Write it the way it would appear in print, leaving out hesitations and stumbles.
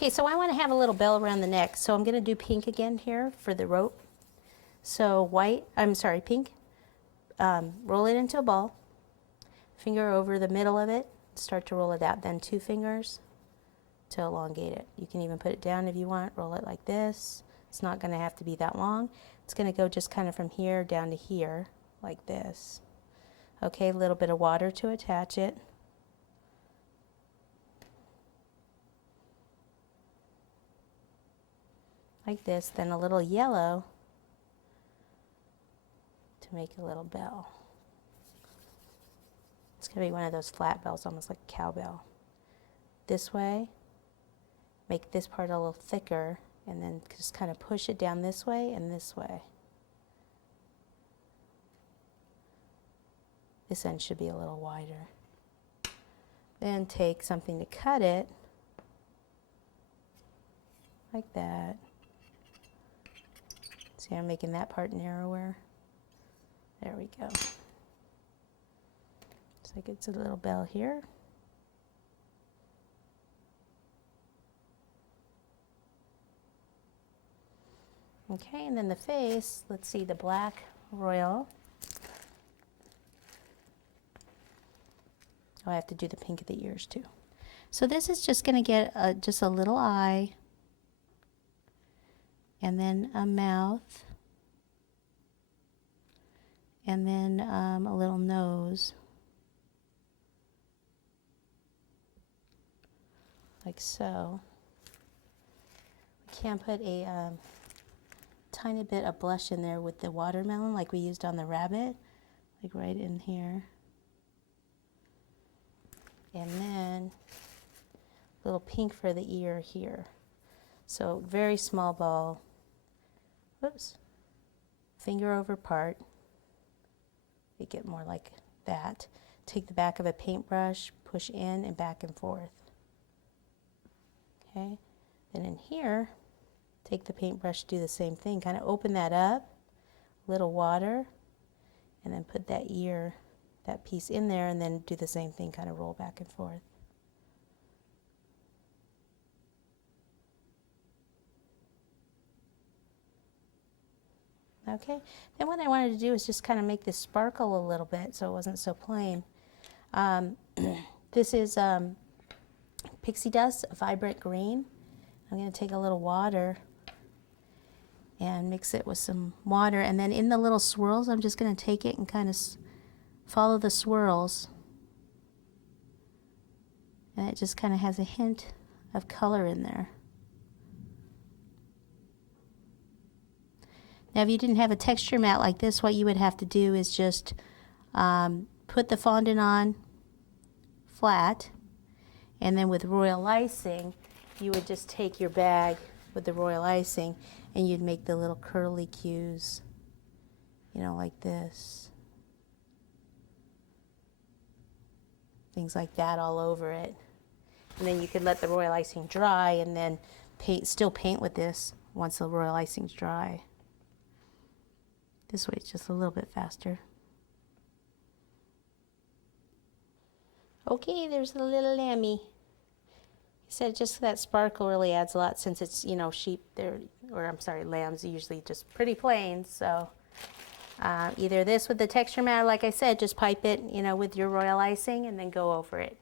Okay, so I want to have a little bell around the neck, so I'm going to do pink again here for the rope. So pink, roll it into a ball, finger over the middle of it, start to roll it out, then 2 fingers to elongate it. You can even put it down if you want, roll it like this. It's not going to have to be that long. It's going to go just kind of from here down to here, like this. Okay, a little bit of water to attach it. Like this, then a little yellow to make a little bell. It's going to be one of those flat bells, almost like a cowbell. This way, make this part a little thicker, and then just kind of push it down this way and this way. This end should be a little wider. Then take something to cut it, like that. See, I'm making that part narrower. There we go. So it gets a little bell here. Okay, and then the face, let's see, the black royal. Oh, I have to do the pink of the ears too. So this is just going to get just a little eye, and then a mouth, and then a little nose, like so. We can put a tiny bit of blush in there with the watermelon like we used on the rabbit, like right in here. And then a little pink for the ear here. So very small ball. Whoops. Finger over part. You get more like that. Take the back of a paintbrush, push in and back and forth. Okay. Then in here, take the paintbrush, do the same thing. Kind of open that up, little water, and then put that ear, that piece in there, and then do the same thing, kind of roll back and forth. Okay, then what I wanted to do is just kind of make this sparkle a little bit so it wasn't so plain. This is pixie dust, a vibrant green. I'm going to take a little water and mix it with some water, and then in the little swirls I'm just going to take it and kind of follow the swirls, and it just kind of has a hint of color in there. Now if you didn't have a texture mat like this, what you would have to do is just put the fondant on flat, and then with royal icing you would just take your bag with the royal icing and you'd make the little curly cues, you know, like this. Things like that all over it. And then you could let the royal icing dry and then still paint with this once the royal icing's dry. This way it's just a little bit faster. Okay, there's the little lammy. He said just that sparkle really adds a lot, since it's, you know, sheep there, or I'm sorry, lambs are usually just pretty plain. So either this with the texture mat, like I said, just pipe it, you know, with your royal icing and then go over it.